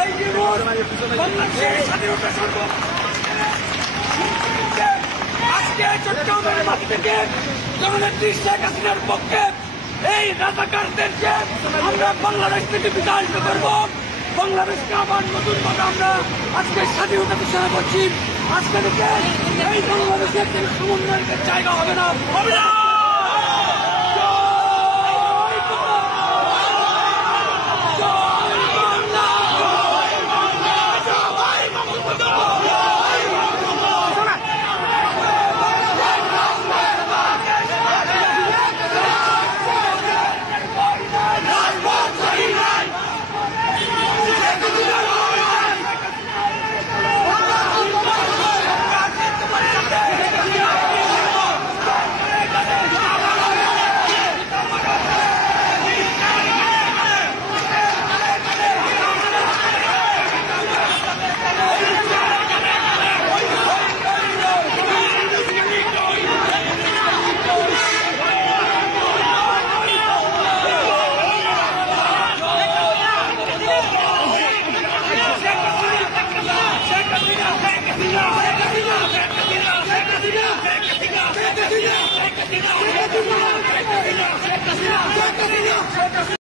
এই দিবস বাংলাদেশের স্বাধীনতা আজকে চট্টগ্রামের মাটি থেকে জননেত্রী শেখ হাসিনার পক্ষে এই রাজাকারদেরকে আমরা বাংলাদেশ থেকে বিতাড়িত করব। বাংলাদেশকে আবার নতুন ভাবে আমরা আজকে স্বাধীনতা ঘোষণা করছি। আজকে থেকে এই বাংলাদেশের সমন্বয়ের জায়গা হবে না।